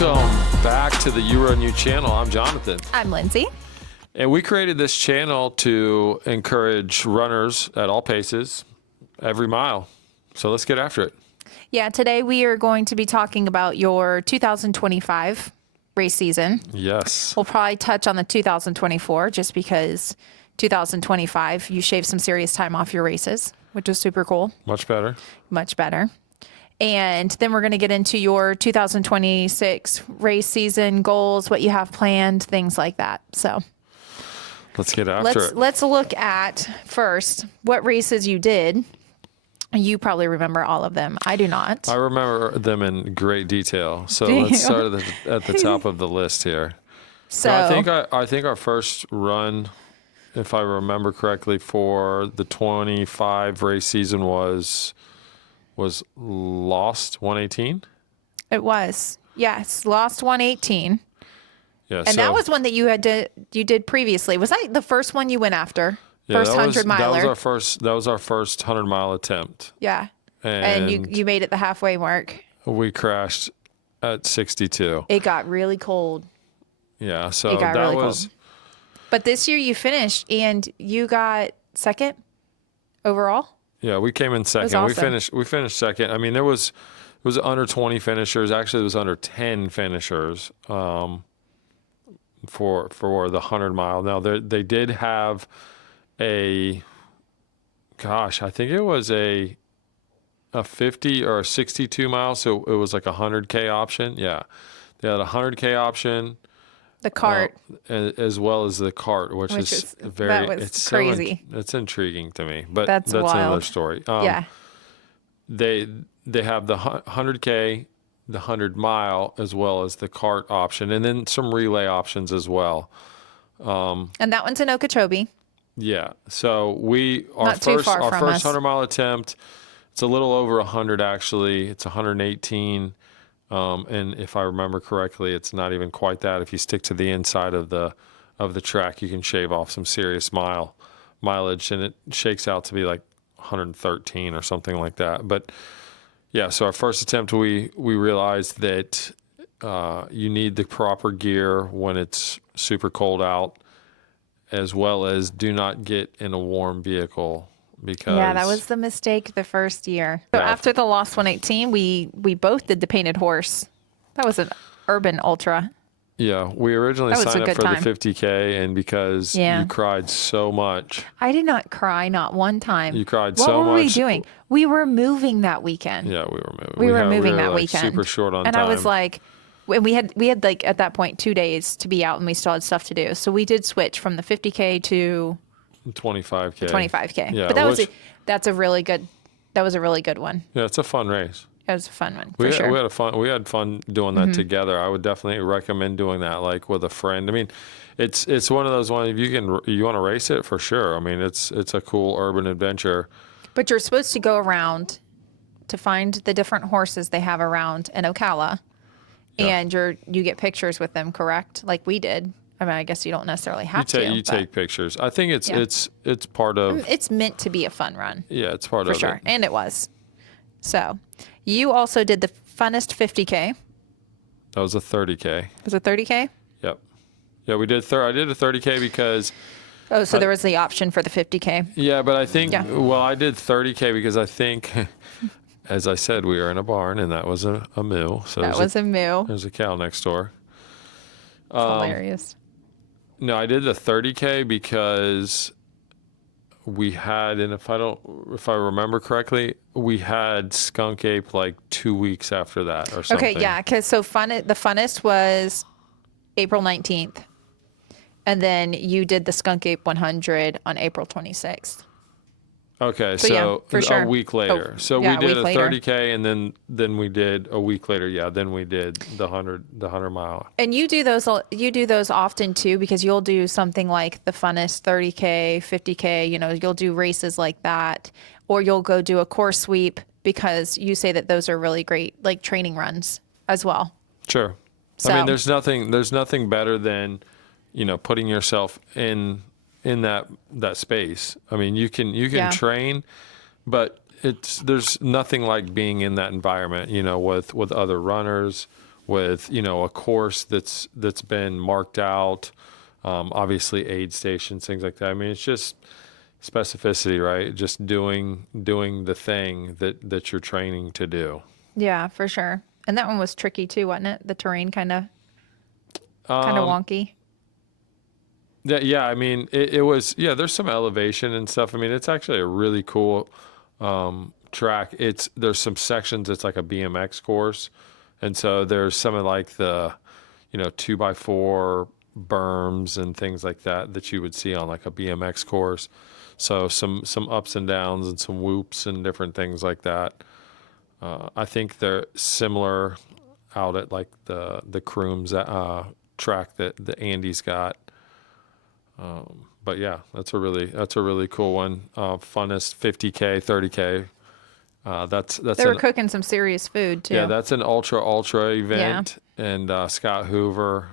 Welcome back to the YRY channel. I'm Jonathan. I'm Lindsay. And we created this channel to encourage runners at all paces, every mile. So let's get after it. Yeah, today we are going to be talking about your 2025 race season. Yes. We'll probably touch on the 2024 just because 2025, you shaved some serious time off your races, which is super cool. Much better. Much better. And then we're going to get into your 2026 race season goals, what you have planned, things like that. So let's get after it. Let's look at first what races you did. You probably remember all of them. I do not. I remember them in great detail. So Do let's you? start at the top of the list here. So Now, I think our first run, if I remember correctly, for the 25 race season was Lost 118. it was. Yes, Lost 118. Yeah, And that was one that you did previously. Was that the first one you went after? First 100 miler. That was our first 100-mile attempt. Yeah. And you made it the halfway mark. We crashed at 62. It got really cold. Yeah, so It got that really was cold. But this year you finished and you got second overall. Yeah, we came in second. Awesome. We finished second. I mean, it was under 20 finishers. Actually, it was under 10 finishers for the 100-mile. Now they did have I think it was a 50 or a 62 mile, so it was like a 100K option. Yeah, they had a 100K option. The cart. As well as the cart, which is very, it's crazy. It's intriguing to me, but That's that's wild. another story. Yeah. They have the 100K, the 100-mile, as well as the cart option, and then some relay options as well. And that one's in Okeechobee. Yeah. So our Not too first far from us. 100-mile attempt, it's a little over 100 actually. It's 118. And if I remember correctly, it's not even quite that. If you stick to the inside of the track, you can shave off some serious mileage, and it shakes out to be like 113 or something like that. But yeah, so our first attempt, we realized that you need the proper gear when it's super cold out, as well as do not get in a warm vehicle. Because that was the mistake the first year. So Yeah. after the Lost 118, we both did the Painted Horse. That was an urban ultra. Yeah, we originally That was a signed up good for time. the 50K, and because Yeah. you cried so much, I did not cry, not one time. You cried what so were we much. doing? We were moving that weekend. yeah, we were moving. We were had- moving were, that like, weekend. super short on and time. I was like, we had like at that point 2 days to be out, and we still had stuff to do. So we did switch from the 50K to 25K. 25K. Yeah, but that was which- that was a really good one. Yeah, it's a fun race. It was a fun one We for had, sure. we had fun doing that together. I would definitely recommend doing that, like with a friend. I mean, it's one of those ones. If you want to race it, for sure. I mean, it's a cool urban adventure. But you're supposed to go around to find the different horses they have around in Ocala, and you get pictures with them, correct? Like we did. I mean, I guess you don't necessarily have to. You but take pictures. I think it's part of. It's meant to be a fun run. Yeah, it's part For of sure. it. And it was. So you also did the funnest 50K. That was a 30K. Was it 30K? Yep. Yeah, we did. I did a 30K because. Oh, so there was the option for the 50K. Yeah, but I think. Yeah. Well, I did 30K because I think, as I said, we were in a barn, and that was a moo. So That was a moo. there's a cow next door. Hilarious. No, I did the 30K because we had, and if I remember correctly, we had Skunk Ape like 2 weeks after that or something. Okay, yeah, because the funnest was April 19th. And then you did the Skunk Ape 100 on April 26th. Okay, So, yeah, so for sure. a week later. Oh, So yeah, we did a a week later. 30K, and then we did a week later. Yeah, then we did the 100 mile. And you do those often too, because you'll do something like the funnest 30K, 50K, you'll do races like that, or you'll go do a course sweep because you say that those are really great like training runs as well. Sure. So, I mean, there's nothing better than, putting yourself in that space. I mean, you can Yeah. train, but there's nothing like being in that environment, with other runners, with, a course that's been marked out, obviously aid stations, things like that. I mean, it's just specificity, right? Just doing the thing that you're training to do. Yeah, for sure. And that one was tricky too, wasn't it? The terrain kind of wonky. Yeah, I mean, it was, there's some elevation and stuff. I mean, it's actually a really cool track. There's some sections, it's like a BMX course. And so there's some of like the, 2x4 berms and things like that you would see on like a BMX course. So some ups and downs and some whoops and different things like that. I think they're similar out at like the Crooms track that the Andy's got. But yeah, that's a really cool one. Funnest 50K, 30K. They were cooking some serious food too. Yeah, that's an ultra event, and Scott Hoover,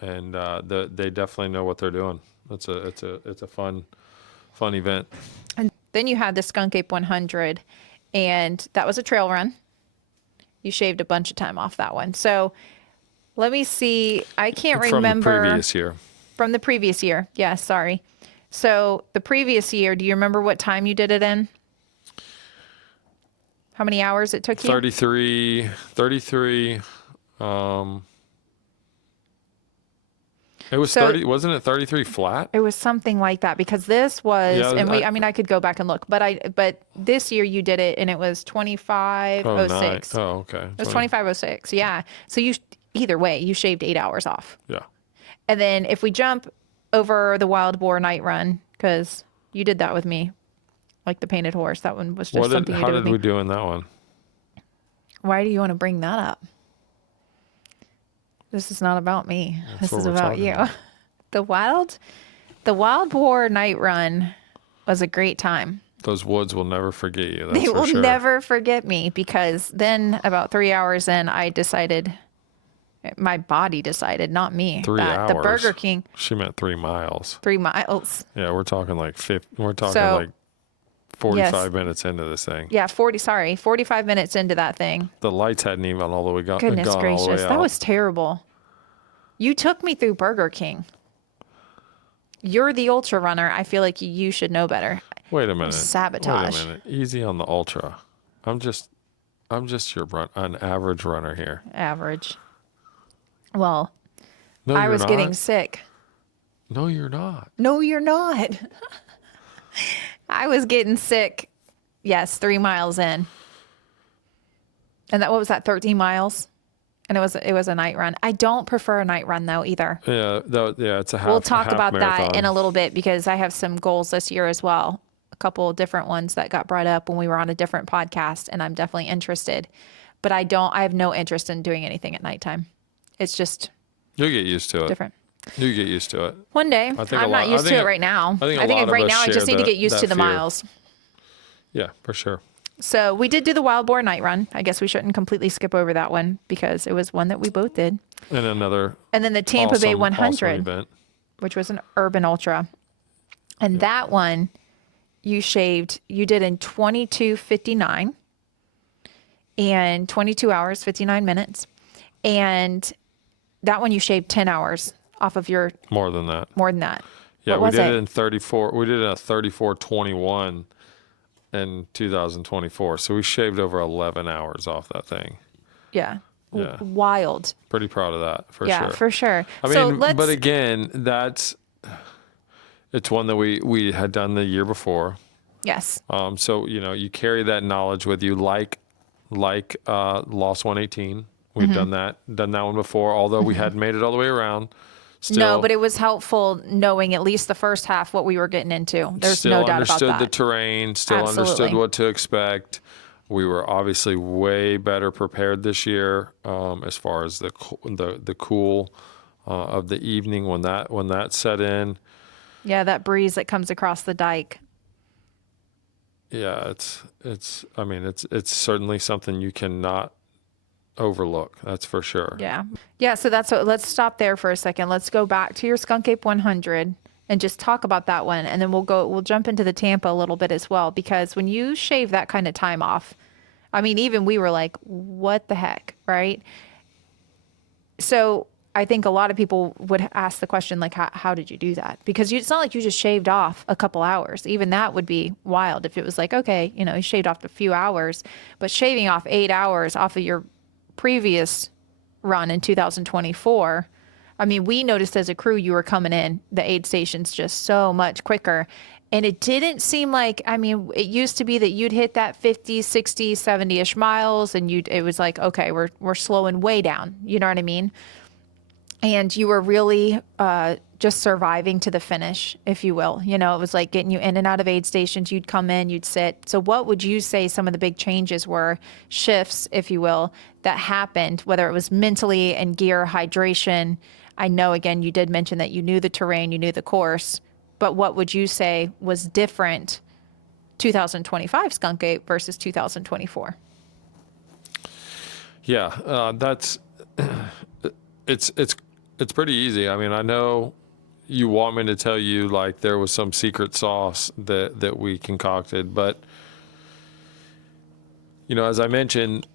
and they definitely know what they're doing. It's a fun event. And then you had the Skunk Ape 100, and that was a trail run. You shaved a bunch of time off that one. So let me see. I can't remember. From the previous year. From the previous year. Yeah, sorry. So the previous year, do you remember what time you did it in? How many hours it took you? 33. It was 30, wasn't it 33 flat? It was something like that, because this was, I could go back and look, but this year you did it and it was 2506. Oh, okay. It was 2506. Yeah. So either way, you shaved 8 hours off. Yeah. And then if we jump over the wild boar night run, because you did that with me, like the painted horse, that one was just something you did with me. How did we do in that one? Why do you want to bring that up? This is not about me. This is about you. The wild boar night run was a great time. Those woods will never forget you. They will never forget me, because then about 3 hours in, my body decided, not me. 3 hours. The Burger King. She meant 3 miles. 3 miles. Yeah, we're talking like 45 minutes into this thing. Yeah, 45 minutes into that thing. The lights hadn't even all the way gone. Goodness gracious, all the way out. That was terrible. You took me through Burger King. You're the ultra runner. I feel like you should know better. Wait a minute. Sabotage. Wait a minute. Easy on the ultra. I'm just an average runner here. Average. Well, no, I was getting sick. No, you're not. No, you're not. I was getting sick. Yes, 3 miles in. And what was that? 13 miles? And it was a night run. I don't prefer a night run though either. Yeah, it's a half. We'll talk about marathon. that in a little bit, because I have some goals this year as well. A couple of different ones that got brought up when we were on a different podcast, and I'm definitely interested. But I have no interest in doing anything at nighttime. It's just you'll get used to it. Different. You get used to it. One day. I'm not used to it right now. I think right now I just need to get used to the miles. Yeah, for sure. So we did do the wild boar night run. I guess we shouldn't completely skip over that one, because it was one that we both did. And then the Tampa Bay 100, which was an urban ultra. And that one you did in 22:59 and 22 hours, 59 minutes. And that one you shaved 10 hours off of your... More than that. What Yeah, we was did it in 34. We did it at 34:21 in 2024. So we shaved over 11 hours off that thing. Yeah. Wild. Pretty proud of that, for sure. Yeah, for sure. I mean, but again, it's one that we had done the year before. Yes. So, you carry that knowledge with you, like Lost 118. We've done that one before, although we hadn't made it all the way around. Still, no, but it was helpful knowing at least the first half what we were getting into. There's no doubt about that. Still understood the terrain, still understood what to expect. We were obviously way better prepared this year as far as the cool of the evening when that set in. Yeah, that breeze that comes across the dike. Yeah, it's certainly something you cannot overlook. That's for sure. Yeah. So let's stop there for a second. Let's go back to your Skunk Ape 100 and just talk about that one. And then we'll jump into the Tampa a little bit as well, because when you shave that kind of time off, I mean, even we were like, what the heck, right? So I think a lot of people would ask the question, like, how did you do that? Because it's not like you just shaved off a couple hours. Even that would be wild if it was like, okay, you shaved off a few hours, but shaving off 8 hours off of your previous run in 2024. I mean, we noticed as a crew you were coming in the aid stations just so much quicker. And it didn't seem like, I mean, it used to be that you'd hit that 50, 60, 70-ish miles and it was like, okay, we're slowing way down. You know what I mean? And you were really just surviving to the finish, if you will. It was like getting you in and out of aid stations. You'd come in, you'd sit. So what would you say some of the big changes were, shifts, if you will, that happened, whether it was mentally and gear, hydration? I know, again, you did mention that you knew the terrain, you knew the course, but what would you say was different 2025 Skunk Ape versus 2024? Yeah, it's pretty easy. I mean, I know you want me to tell you like there was some secret sauce that we concocted, but as I mentioned,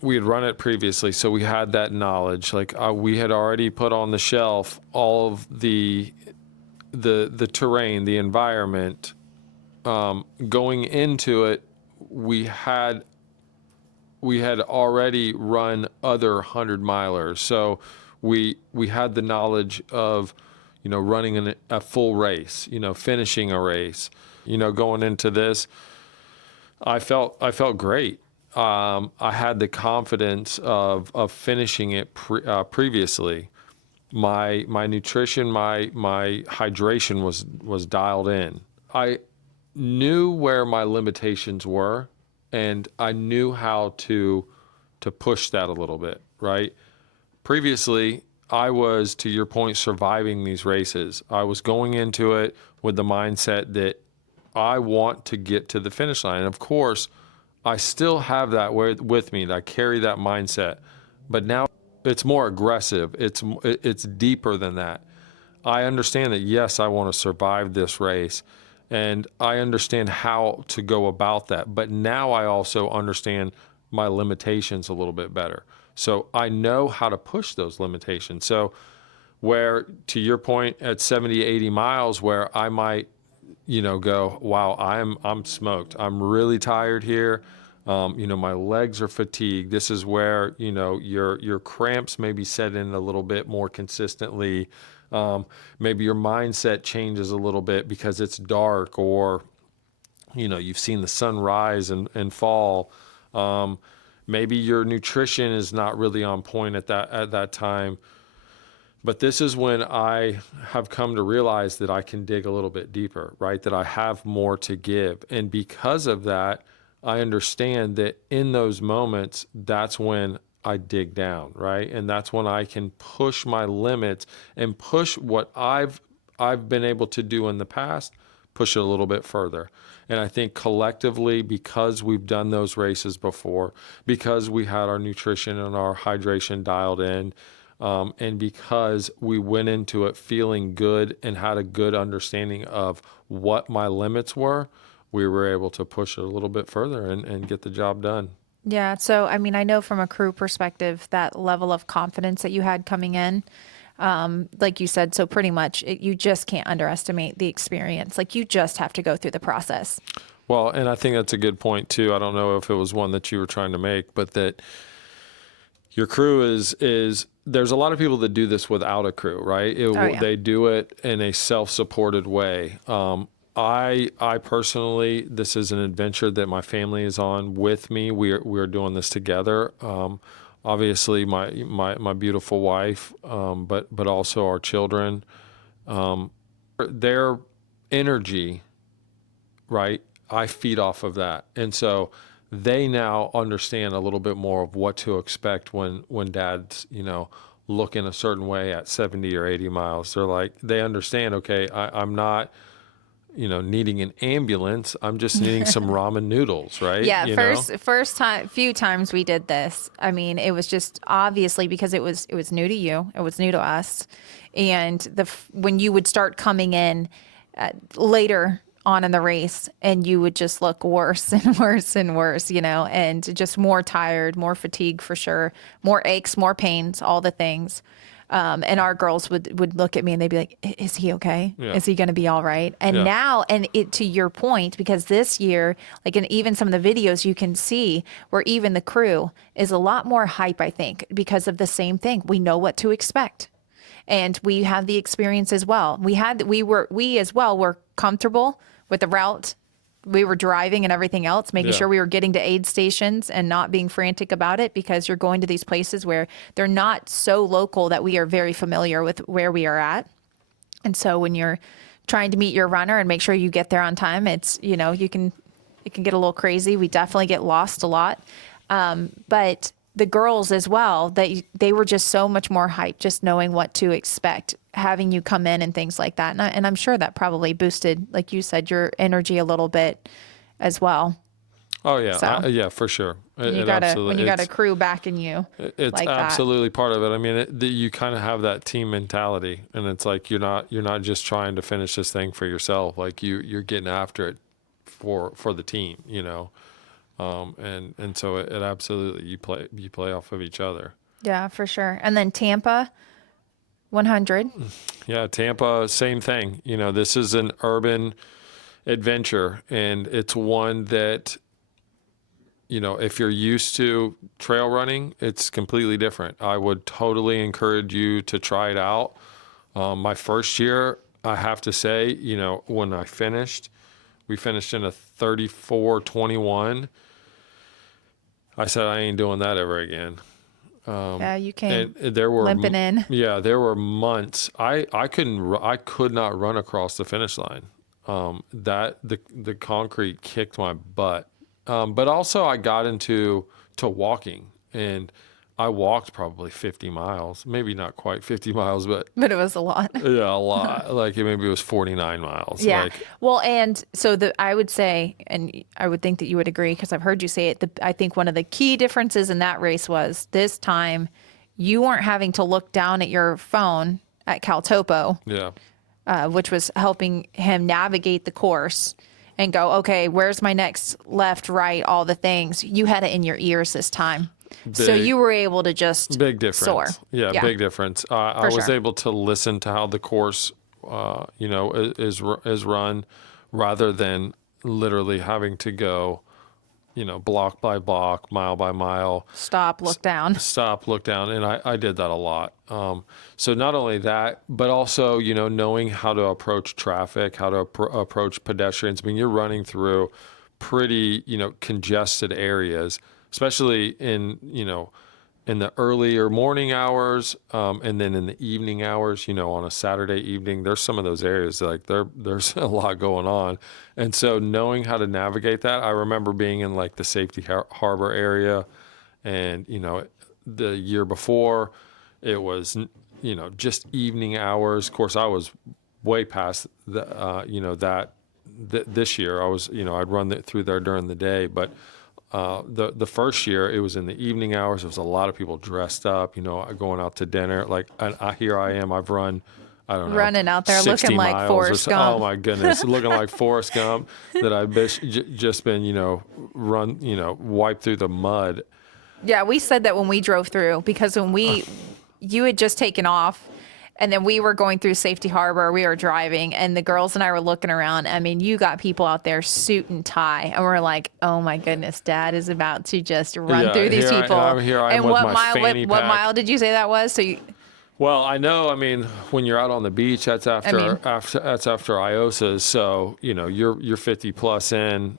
we had run it previously, so we had that knowledge. Like we had already put on the shelf all of the terrain, the environment. Going into it, we had already run other 100-milers, so we had the knowledge of running a full race, finishing a race. Going into this, I felt great. I had the confidence of finishing it previously. My nutrition, my hydration was dialed in. I knew where my limitations were, and I knew how to push that a little bit, right? Previously, I was, to your point, surviving these races. I was going into it with the mindset that I want to get to the finish line. And of course, I still have that with me. I carry that mindset, but now it's more aggressive. It's deeper than that. I understand that, yes, I want to survive this race, and I understand how to go about that. But now I also understand my limitations a little bit better. So I know how to push those limitations. So where, to your point, at 70, 80 miles, where I might, go, wow, I'm smoked. I'm really tired here. My legs are fatigued. This is where, your cramps maybe set in a little bit more consistently. Maybe your mindset changes a little bit because it's dark, or, you've seen the sun rise and fall. Maybe your nutrition is not really on point at that time. But this is when I have come to realize that I can dig a little bit deeper, right? That I have more to give. And because of that, I understand that in those moments, that's when I dig down, right? And that's when I can push my limits and push what I've been able to do in the past, push it a little bit further. And I think collectively, because we've done those races before, because we had our nutrition and our hydration dialed in, and because we went into it feeling good and had a good understanding of what my limits were, we were able to push it a little bit further and get the job done. Yeah. So, I mean, I know from a crew perspective, that level of confidence that you had coming in, like you said, so pretty much you just can't underestimate the experience. Like you just have to go through the process. Well, and I think that's a good point too. I don't know if it was one that you were trying to make, but that your crew is there's a lot of people that do this without a crew, right? Yeah. They do it in a self-supported way. I personally, this is an adventure that my family is on with me. We're doing this together. Obviously, my beautiful wife, but also our children. Their energy, right? I feed off of that, and so they now understand a little bit more of what to expect when Dad's looking a certain way at 70 or 80 miles. They understand. Okay, I'm not needing an ambulance. I'm just needing some ramen noodles, right? Yeah, first time, few times we did this. I mean, it was just obviously because it was new to you, it was new to us, and when you would start coming in later on in the race and you would just look worse and worse and worse, and just more tired, more fatigue for sure, more aches, more pains, all the things. And our girls would look at me and they'd be like, is he okay? Yeah. Is he going to be all right? And Yeah. now, and it, to your point, because this year, like in even some of the videos you can see where even the crew is a lot more hype, I think, because of the same thing. We know what to expect. And we have the experience as well. We as well were comfortable with the route. We were driving and everything else, making Yeah. sure we were getting to aid stations and not being frantic about it, because you're going to these places where they're not so local that we are very familiar with where we are at. And so when you're trying to meet your runner and make sure you get there on time, it's, it can get a little crazy. We definitely get lost a lot. But the girls as well, they were just so much more hyped, just knowing what to expect, having you come in and things like that. And I'm sure that probably boosted, like you said, your energy a little bit as well. Oh yeah, So- yeah, for sure. When It you got absolutely- a crew backing you, it's like that. absolutely part of it. I mean, you kind of have that team mentality, and it's like you're not just trying to finish this thing for yourself. Like you're getting after it for the team, and so it absolutely you play off of each other. Yeah, for sure. And then Tampa, 100. Yeah, Tampa, same thing. This is an urban adventure, and it's one that, if you're used to trail running, it's completely different. I would totally encourage you to try it out. My first year, I have to say, when we finished in a 34:21. I said, I ain't doing that ever again. Yeah, you came And there were limping in. Yeah, there were months I could not run across the finish line. That the concrete kicked my butt. But also I got into walking, and I walked probably 50 miles, maybe not quite 50 miles, but But it was a lot. yeah, a lot. Like maybe it was 49 miles. Yeah. Like, Well, and so I would say, and I would think that you would agree because I've heard you say it. I think one of the key differences in that race was this time you weren't having to look down at your phone at Cal Topo, yeah. which was helping him navigate the course and go, okay, where's my next left, right, all the things. You had it in your ears this time. So Big- you were able to just Big difference. soar. Yeah, big difference. I was sure. able to listen to how the course, is run, rather than literally having to go, block by block, mile by mile, Stop, look down. stop, look down, and I did that a lot. So not only that, but also knowing how to approach traffic, how to approach pedestrians. I mean, you're running through pretty congested areas, especially in the earlier morning hours, and then in the evening hours, on a Saturday evening. There's some of those areas like there's a lot going on, and so knowing how to navigate that. I remember being in like the safety harbor area, and the year before, it was just evening hours. Of course, I was way past this year. I was I'd run through there during the day, but the first year it was in the evening hours. There was a lot of people dressed up, going out to dinner. Like, and here I am. I've run, I don't know, Running out there 60 looking like miles Forrest or so. Gump. Oh my goodness, looking like Forrest Gump. That I've just been, wiped through the mud. Yeah, we said that when we drove through, because when you had just taken off and then we were going through Safety Harbor, we were driving and the girls and I were looking around. I mean, you got people out there suit and tie and we're like, oh my goodness, Dad is about to just run through these people. Here I am and with what my mile, fanny what pack. mile did you say that was? So Well, I know. I mean, when you're out on the beach, that's after mean- that's after IOSAs. So you're 50 plus in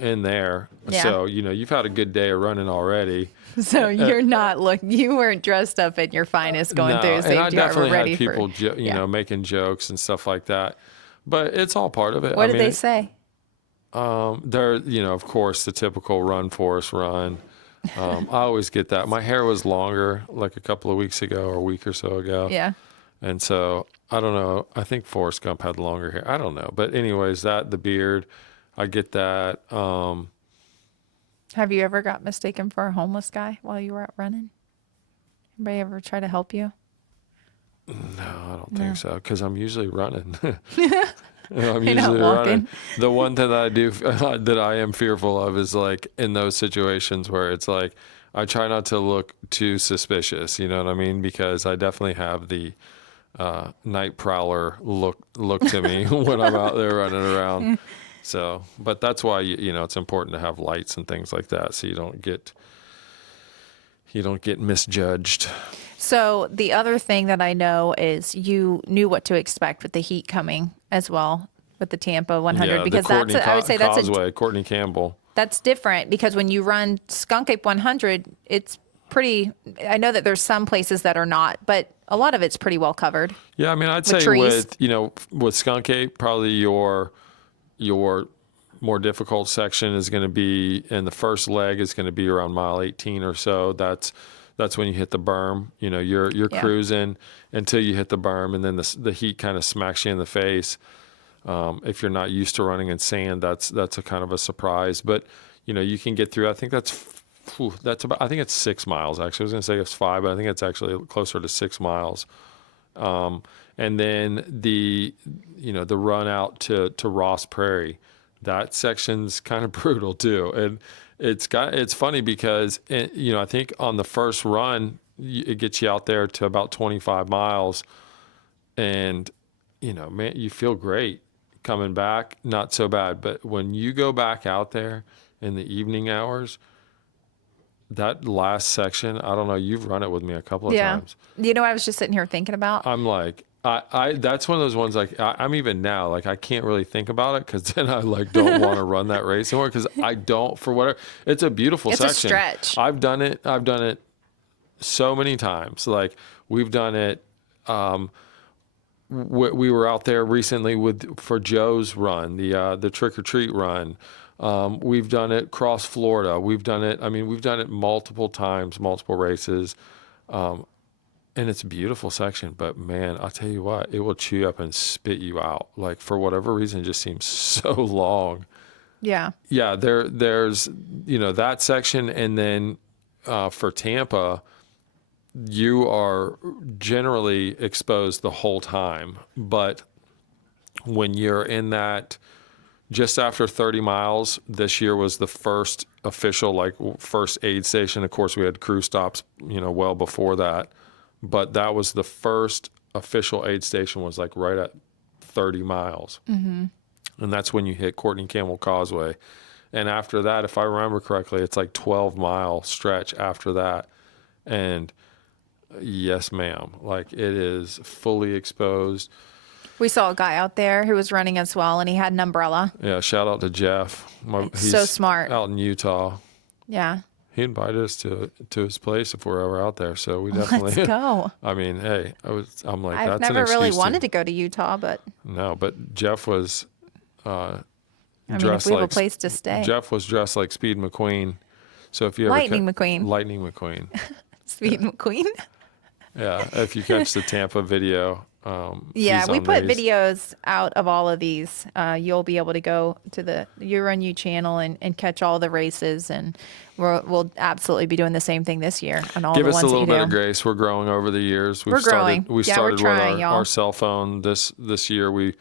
there. Yeah. So you've had a good day of running already. So you're not you weren't dressed up at your finest going No, through and I Safety Harbor definitely ready had people, for making jokes and stuff like that. But it's all part of it. What I did mean, they say? They're, of course, the typical run, Forrest, run. I always get that. My hair was longer like a couple of weeks ago or a week or so ago. Yeah. And so I don't know. I think Forrest Gump had longer hair. I don't know. But anyways, the beard, I get that. Have you ever got mistaken for a homeless guy while you were out running? Anybody ever try to help you? No, I don't think so, because I'm usually running. I'm You're not usually walking. running. The one thing that I do that I am fearful of is like in those situations where it's like I try not to look too suspicious. You know what I mean? Because I definitely have the night prowler look to me when I'm out there running around. So, but that's why you know it's important to have lights and things like that, so you don't get misjudged. So the other thing that I know is you knew what to expect with the heat coming as well with the Tampa 100 Yeah, the because Courtney I would say Causeway, Courtney Campbell. that's different because when you run Skunk Ape 100, it's pretty. I know that there's some places that are not, but a lot of it's pretty well covered. Yeah, I mean, I'd With say trees. with Skunk Ape, probably your more difficult section is going to be, and the first leg is going to be around mile 18 or so. That's when you hit the berm. You know, you're Yeah. cruising until you hit the berm, and then the heat kind of smacks you in the face. If you're not used to running in sand, that's a kind of a surprise. But you know, you can get through. I think that's about. I think it's 6 miles. Actually, I was going to say it's 5, but I think it's actually closer to 6 miles. And then the run out to Ross Prairie, that section's kind of brutal too. And it's funny because I think on the first run it gets you out there to about 25 miles, and man, you feel great coming back, not so bad. But when you go back out there in the evening hours, that last section, I don't know, you've run it with me a couple of Yeah. times. You know, I was just sitting here thinking about. I'm like, I that's one of those ones like I'm even now like I can't really think about it because then I like don't want to run that race anymore because I don't for whatever. It's a beautiful It's a section. stretch. I've done it so many times. Like we've done it. We were out there recently for Joe's run, the trick or treat run. We've done it cross Florida. We've done it. I mean, we've done it multiple times, multiple races. And it's a beautiful section, but man, I'll tell you what, it will chew you up and spit you out. Like for whatever reason, it just seems so long. Yeah. Yeah, there's that section, and then for Tampa, you are generally exposed the whole time. But when you're in that, just after 30 miles, this year was the first official first aid station. Of course, we had crew stops, well before that. But that was the first official aid station was like right at 30 miles. Mm-hmm. And that's when you hit Courtney Campbell Causeway. And after that, if I remember correctly, it's like 12-mile stretch after that. And yes, ma'am, like it is fully exposed. We saw a guy out there who was running as well, and he had an umbrella. Yeah, shout out to Jeff. He's so smart. Out in Utah. Yeah. He invited us to his place if we're ever out there, so we definitely Let's go. I mean, hey, I'm like, I've that's an never really excuse wanted to go to Utah, but No, but Jeff was I mean, if we have a place to stay. Jeff was dressed like Speed McQueen. So if you ever Lightning McQueen. Lightning McQueen. Speed McQueen. Yeah, if you catch the Tampa video, Yeah, he's we on put these. videos out of all of these. You'll be able to go to the YRY channel and catch all the races, and we'll absolutely be doing the same thing this year on all Give the us ones a little that you bit of do. grace. We're growing over the years. We're growing. We Yeah, we're started trying, with y'all. our cell phone this year.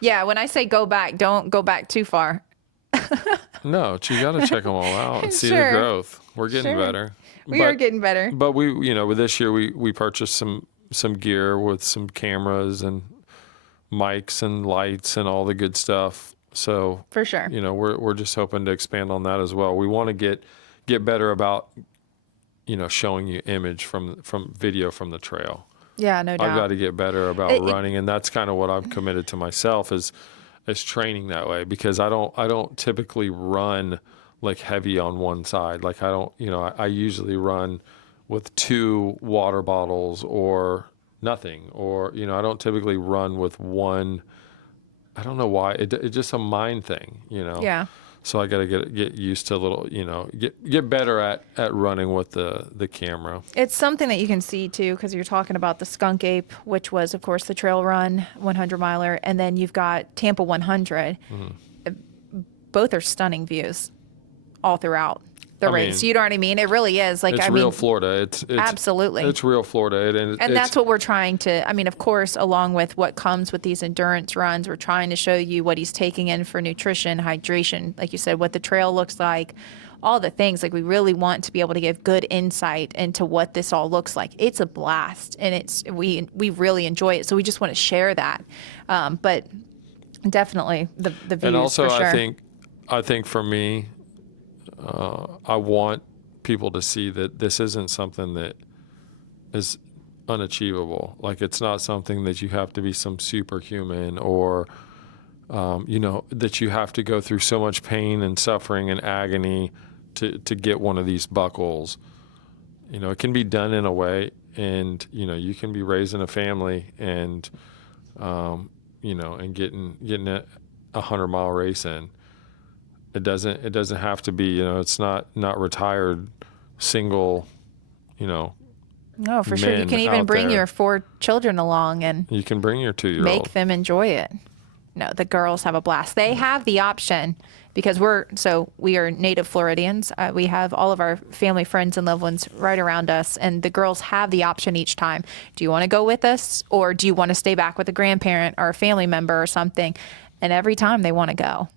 Yeah, when I say go back, don't go back too far. No, you got to check them all out and see the Sure. growth. We're getting Sure. better. We are getting better. But with this year we purchased some gear with some cameras and mics and lights and all the good stuff. So For sure. we're just hoping to expand on that as well. We want to get better about showing you image from video from the trail. Yeah, no doubt. I've got to get better about running, and that's kind of what I've committed to myself is training that way, because I don't typically run like heavy on one side. Like I usually run with 2 water bottles or nothing, or I don't typically run with one. I don't know why. It's just a mind thing, Yeah. So I got to get used to a little, get better at running with the camera. It's something that you can see too, because you're talking about the Skunk Ape, which was, of course, the trail run 100 miler, and then you've got Tampa 100. Both are stunning views all throughout. the race. You know what I mean? It really is. Like, it's I real mean, Florida. It's absolutely. It's real Florida, And that's what we're trying to, I mean, of course, along with what comes with these endurance runs, we're trying to show you what he's taking in for nutrition, hydration, like you said, what the trail looks like, all the things. Like, we really want to be able to give good insight into what this all looks like. It's a blast, and we really enjoy it. So we just want to share that. But definitely the views, and also for sure. I think for me, I want people to see that this isn't something that is unachievable. Like, it's not something that you have to be some superhuman or, that you have to go through so much pain and suffering and agony to get one of these buckles. It can be done in a way, and, you can be raised in a family and, and getting a 100-mile race in. It doesn't have to be, it's not retired single, No, for sure. You can even bring your 4 children along, and you can bring your 2-year-old. Make them enjoy it. No, the girls have a blast. They have the option because we are native Floridians. We have all of our family, friends, and loved ones right around us, and the girls have the option each time. Do you want to go with us, or do you want to stay back with a grandparent or a family member or something? And every time they want to go.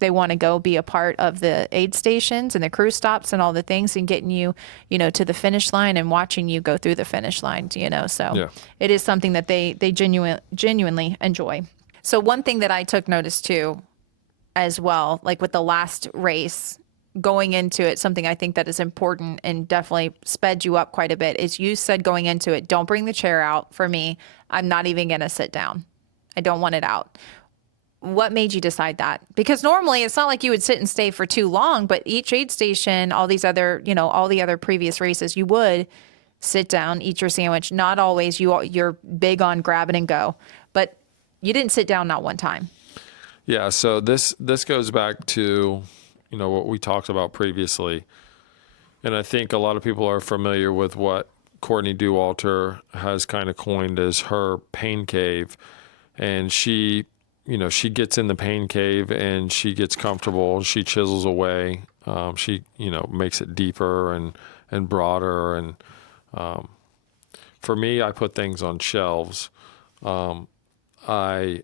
They want to go be a part of the aid stations and the crew stops and all the things, and getting you, to the finish line and watching you go through the finish line, So Yeah. It is something that they genuinely enjoy. So one thing that I took notice to as well, like with the last race, going into it, something I think that is important and definitely sped you up quite a bit, is you said going into it, don't bring the chair out. For me, I'm not even going to sit down. I don't want it out. What made you decide that? Because normally it's not like you would sit and stay for too long, but each aid station, all these other, all the other previous races, you would sit down, eat your sandwich. Not always. You're big on grab it and go, but you didn't sit down not one time. Yeah. So this goes back to, what we talked about previously. And I think a lot of people are familiar with what Courtney Dauwalter has kind of coined as her pain cave. And she gets in the pain cave and she gets comfortable. She chisels away. She, makes it deeper and broader. And for me, I put things on shelves. I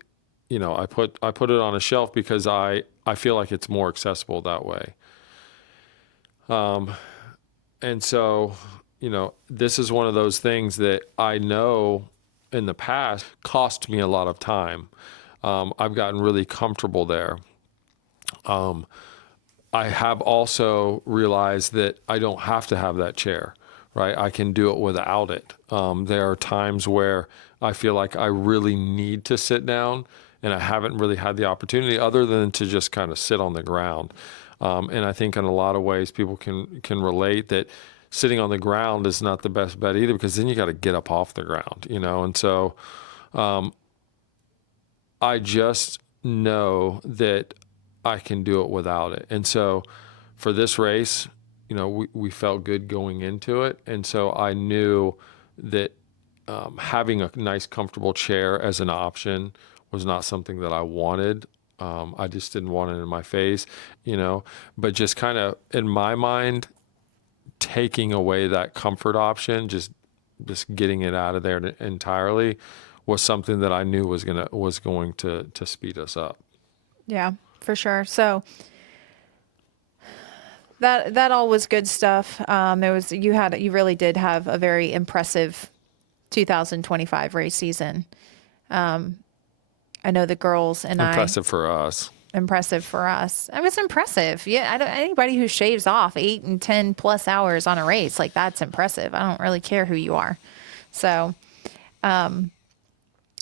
put it on a shelf because I feel like it's more accessible that way. And so, this is one of those things that I know in the past cost me a lot of time. I've gotten really comfortable there. I have also realized that I don't have to have that chair, right? I can do it without it. There are times where I feel like I really need to sit down, and I haven't really had the opportunity other than to just kind of sit on the ground. And I think in a lot of ways people can relate that sitting on the ground is not the best bet either, because then you got to get up off the ground, And so I just know that I can do it without it. And so for this race, we felt good going into it. And so I knew that having a nice, comfortable chair as an option was not something that I wanted. I just didn't want it in my face, but just kind of in my mind, taking away that comfort option, just getting it out of there entirely, was something that I knew was going to speed us up. Yeah, for sure. So that all was good stuff. You really did have a very impressive 2025 race season. I know the girls and Impressive for us. Impressive for us. It was impressive. Yeah, anybody who shaves off 8 and 10 plus hours on a race, like, that's impressive. I don't really care who you are. So,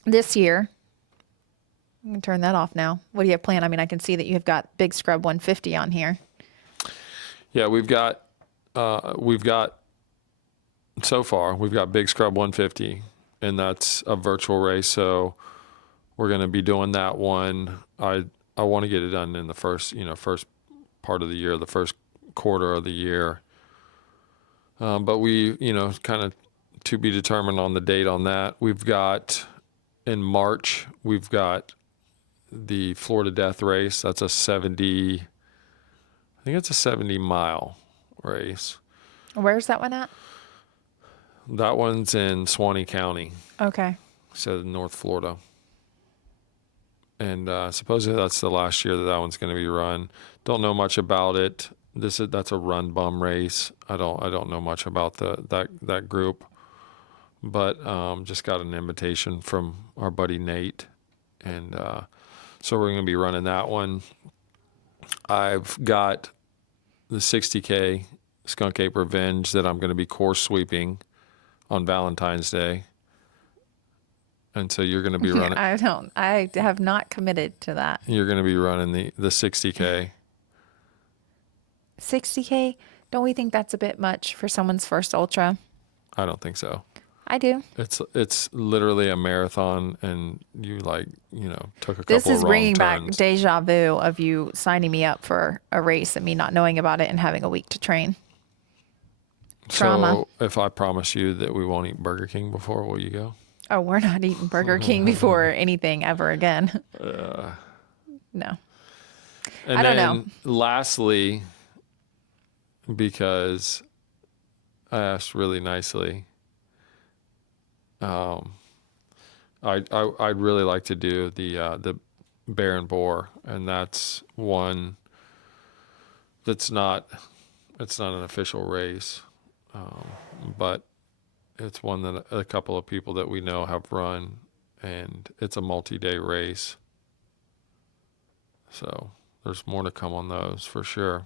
this year, I'm gonna turn that off now. What do you have planned? I mean, I can see that you have got Big Scrub 150 on here. Yeah, we've got so far we've got Big Scrub 150, and that's a virtual race. So we're going to be doing that one. I want to get it done in the first part of the year, the first quarter of the year. But we, kind of to be determined on the date on that. We've got in March, we've got the Florida Death Race. That's a 70 mile. race. Where's that one at? That one's in Suwannee County, Okay. so North Florida. And supposedly that's the last year that one's going to be run. Don't know much about it. That's a run bum race. I don't know much about that group, but just got an invitation from our buddy Nate, and so we're going to be running that one. I've got the 60K Skunk Ape Revenge that I'm going to be course sweeping on Valentine's Day. And so you're going to be running. I have not committed to that. You're going to be running the 60K. 60K? Don't we think that's a bit much for someone's first ultra? I don't think so. I do. It's literally a marathon, and you took a couple This is of wrong bringing back turns. deja vu of you signing me up for a race and me not knowing about it and having a week to train. Trauma. So if I promise you that we won't eat Burger King before, will you go? Oh, we're not eating Burger King before anything ever again. No. And I don't then know. Lastly, because I asked really nicely, I'd really like to do the Bear and Boar, and that's one that's not an official race, but it's one that a couple of people that we know have run, and it's a multi-day race. So there's more to come on those for sure.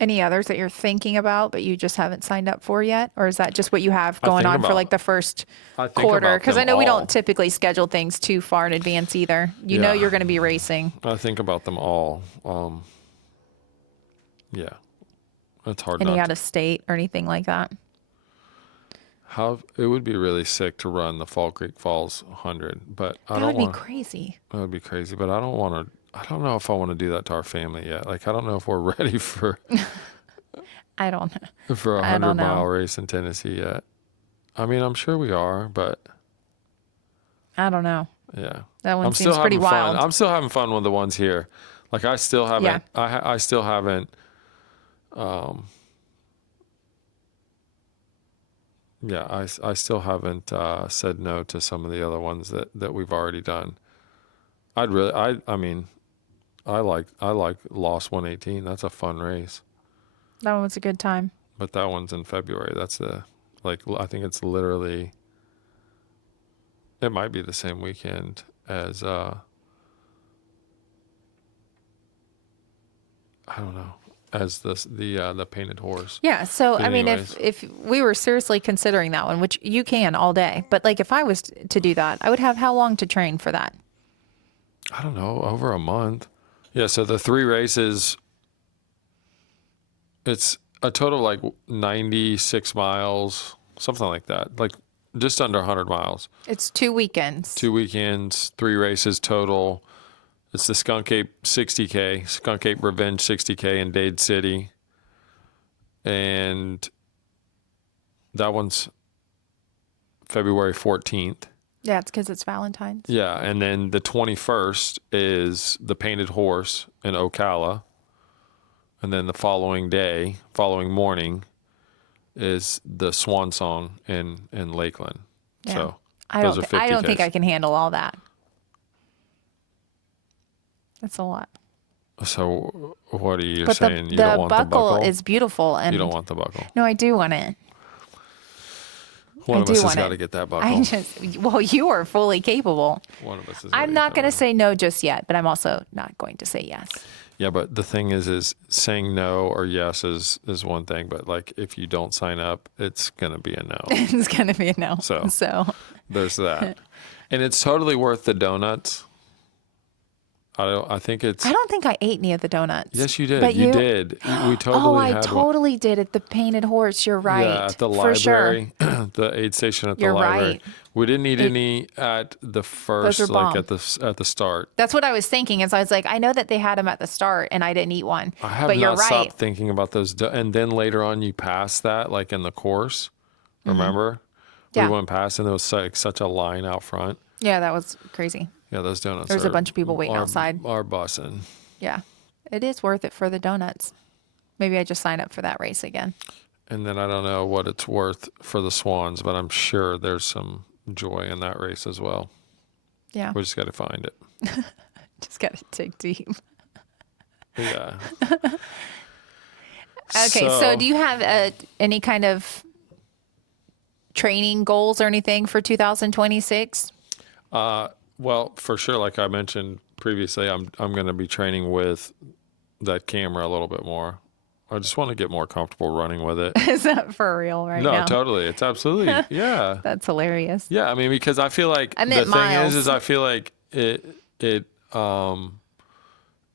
Any others that you're thinking about but you just haven't signed up for yet? Or is that just what you have going on for like the first quarter? Because I know we don't typically schedule things too far in advance either. You know you're going to be racing. I think about them all. Yeah. It's hard Any not out of state or anything like that? It would be really sick to run the Fall Creek Falls 100, but That would be crazy. That would be crazy, but I don't know if I want to do that to our family yet. Like, I don't know if we're ready for I don't know. for a 100-mile race in Tennessee yet. I mean, I'm sure we are, but I don't know. yeah. That one seems pretty wild. I'm still having fun with the ones here. Like, I still haven't I still haven't I still haven't said no to some of the other ones that we've already done. I mean, I like Lost 118. That's a fun race. That one was a good time. But that one's in February. That's I think it's literally, it might be the same weekend as I don't know, as the Painted Horse. Yeah, so But I mean, anyways. if we were seriously considering that one, which you can all day, but like if I was to do that, I would have how long to train for that? I don't know, over a month. Yeah, so the 3 races, it's a total of like 96 miles, something like that, like just under 100 miles. It's 2 weekends. 2 weekends, 3 races total. It's the Skunk Ape 60K, Skunk Ape Revenge 60K in Dade City. And that one's February 14th. Yeah, it's because it's Valentine's. Yeah, and then the 21st is the Painted Horse in Ocala. And then the following morning, is the Swan Song in Lakeland. Yeah. So I those are 50Ks. don't think I can handle all that. That's a lot. So what are you But saying? You the don't want the buckle buckle? is beautiful, and You don't want the buckle. no, I do want it. One of do us has want got it. to get that buckle. Well, you are fully capable. One of us is. I'm not going to say no just yet, but I'm also not going to say yes. Yeah, but the thing is saying no or yes is one thing, but like if you don't sign up, it's gonna be a no. It's going to be a no. So there's that, and it's totally worth the donuts. I think it's. I don't think I ate any of the donuts. Yes, you did. But You did. We totally I had totally did at the Painted Horse. You're right. Yeah, at the For sure. library, the aid station at the You're library. right. We didn't eat any at the first, are like bomb. at the start. That's what I was thinking. Is I was like, I know that they had them at the start, and I didn't eat one. I have but you're not right. stopped thinking about those. And then later on, you pass that, like in the course. Remember? Yeah. We went past, and there was like such a line out front. Yeah, that was crazy. Yeah, those donuts. There's a bunch of people waiting outside. Are bussing. Yeah, it is worth it for the donuts. Maybe I just sign up for that race again. And then I don't know what it's worth for the Swans, but I'm sure there's some joy in that race as well. Yeah. We just got to find it. Just got to dig deep. Yeah. Okay. So do you have any kind of training goals or anything for 2026? Well, for sure, like I mentioned previously, I'm going to be training with that camera a little bit more. I just want to get more comfortable running with it. Is that for real right No, now? totally. It's absolutely, yeah. That's hilarious. Yeah, I mean, because I feel like I the meant thing miles. is I feel like it's a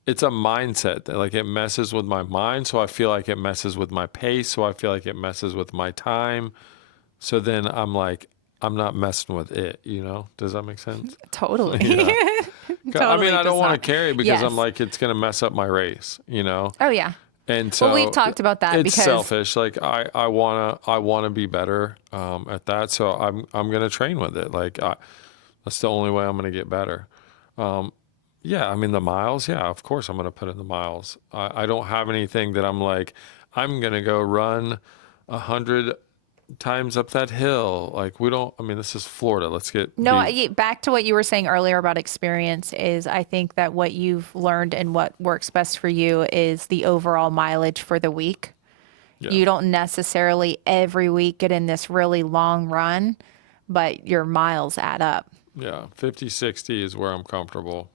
mindset that like it messes with my mind. So I feel like it messes with my pace. So I feel like it messes with my time. So then I'm like, I'm not messing with it, you know? Does that make sense? Totally. Yeah. I mean, I does don't want not. to carry because I'm Yes. like, it's going to mess up my race, you know? Oh, yeah. And so Well, we've talked about that it's because selfish. Like I wanna be better at that. So I'm gonna train with it. Like that's the only way I'm gonna get better. Yeah, I mean the miles. Yeah, of course I'm gonna put in the miles. I don't have anything that I'm like I'm gonna go run 100 times up that hill. Like we don't. I mean this is Florida. Let's get no, be, back to what you were saying earlier about experience is I think that what you've learned and what works best for you is the overall mileage for the week. yeah. You don't necessarily every week get in this really long run, but your miles add up. Yeah, 50, 60 is where I'm comfortable.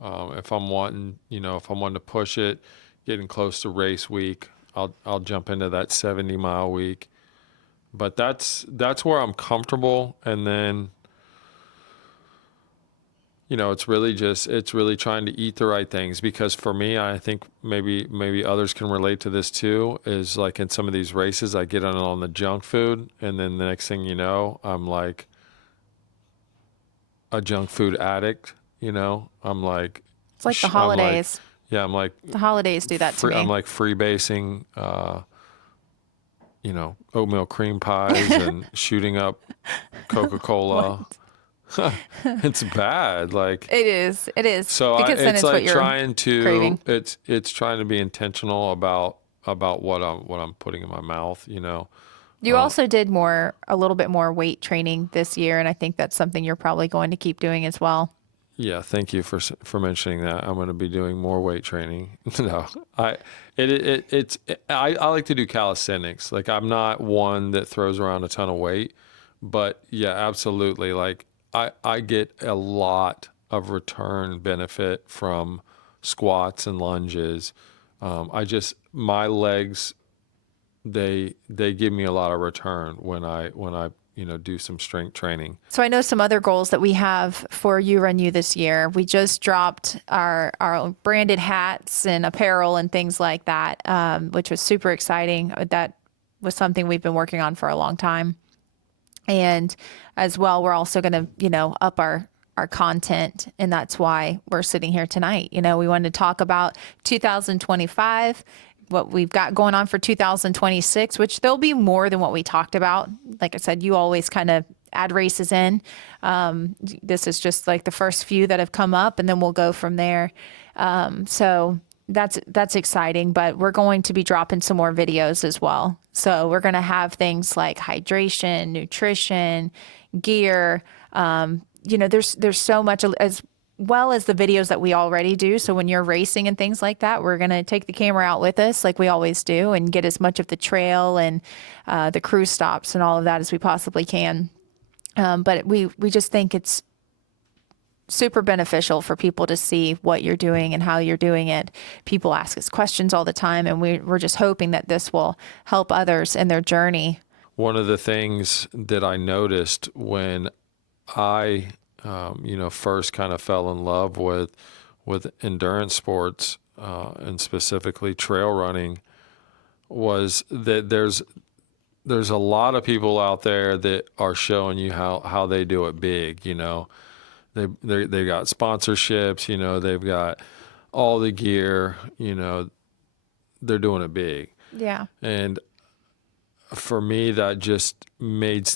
If I'm wanting, if I'm wanting to push it, getting close to race week, I'll jump into that 70-mile week. But that's where I'm comfortable, and then it's really trying to eat the right things, because for me, I think maybe others can relate to this too, is like in some of these races I get on the junk food, and then the next thing you know, I'm like a junk food addict. I'm like It's like the I'm like holidays. yeah, I'm like The holidays do that to me. I'm like freebasing oatmeal cream pies and shooting up Coca-Cola. It's bad. Like It is. It is. so Because then it's it's what like you're trying to craving. it's trying to be intentional about what I'm putting in my mouth, You also did a little bit more weight training this year, and I think that's something you're probably going to keep doing as well. Yeah, thank you for mentioning that. I'm going to be doing more weight training. No, I like to do calisthenics. Like I'm not one that throws around a ton of weight, but yeah, absolutely. Like I get a lot of return benefit from squats and lunges. My legs, they give me a lot of return when I do some strength training. So I know some other goals that we have for You Run You this year. We just dropped our branded hats and apparel and things like that, which was super exciting. That was something we've been working on for a long time. And as well, we're also going to, up our content. And that's why we're sitting here tonight. We wanted to talk about 2025, what we've got going on for 2026, which there'll be more than what we talked about. Like I said, you always kind of add races in. This is just like the first few that have come up, and then we'll go from there. So that's exciting, but we're going to be dropping some more videos as well. So we're going to have things like hydration, nutrition, gear. There's so much, as well as the videos that we already do. So when you're racing and things like that, we're going to take the camera out with us like we always do and get as much of the trail and the cruise stops and all of that as we possibly can. But we just think it's super beneficial for people to see what you're doing and how you're doing it. People ask us questions all the time, and we're just hoping that this will help others in their journey. One of the things that I noticed when I, first kind of fell in love with endurance sports and specifically trail running was that there's a lot of people out there that are showing you how they do it big. They got sponsorships. They've got all the gear. They're doing it big. Yeah. And for me, that just made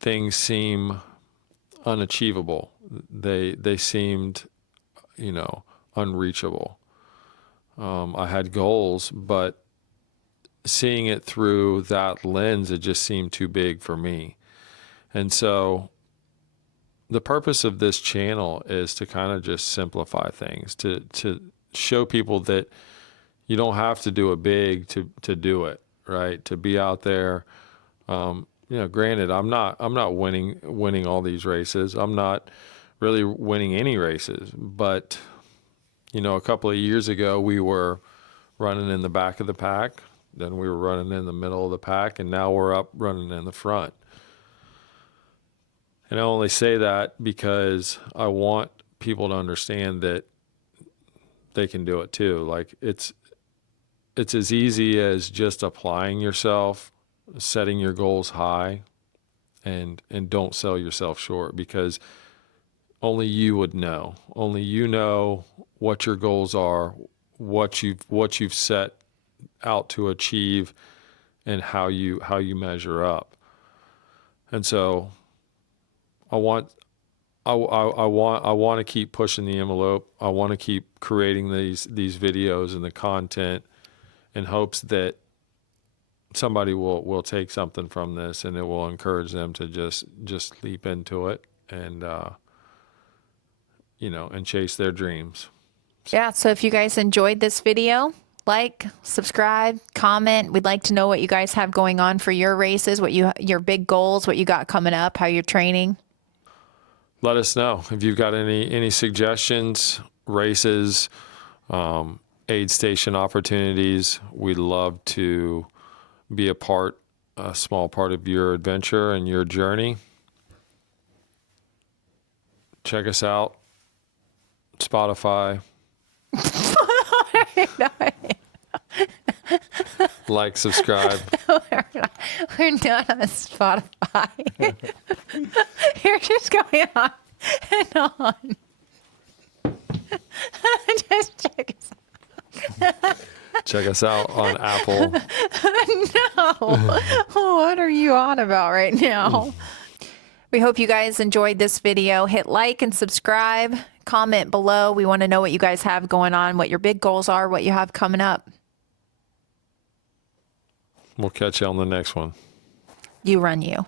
things seem unachievable. They seemed, unreachable. I had goals, but seeing it through that lens, it just seemed too big for me. And so the purpose of this channel is to kind of just simplify things, to show people that you don't have to do it big to do it, right? To be out there. Granted, I'm not winning all these races. I'm not really winning any races, but a couple of years ago we were running in the back of the pack, then we were running in the middle of the pack, and now we're up running in the front. And I only say that because I want people to understand that they can do it too. Like it's as easy as just applying yourself, setting your goals high, and don't sell yourself short, because only you would know. Only you know what your goals are, what you've set out to achieve, and how you measure up. And so I want to keep pushing the envelope. I want to keep creating these videos and the content in hopes that somebody will take something from this, and it will encourage them to just leap into it and and chase their dreams. Yeah. So if you guys enjoyed this video, like, subscribe, comment. We'd like to know what you guys have going on for your races, your big goals, what you got coming up, how you're training. Let us know if you've got any suggestions, races, aid station opportunities. We'd love to be a small part of your adventure and your journey. Check us out. Spotify. Like, subscribe. We're not on Spotify. You're just going on and on. Just check us out. Check us out on Apple. No. What are you on about right now? We hope you guys enjoyed this video. Hit like and subscribe. Comment below. We want to know what you guys have going on, what your big goals are, what you have coming up. We'll catch you on the next one. You run you.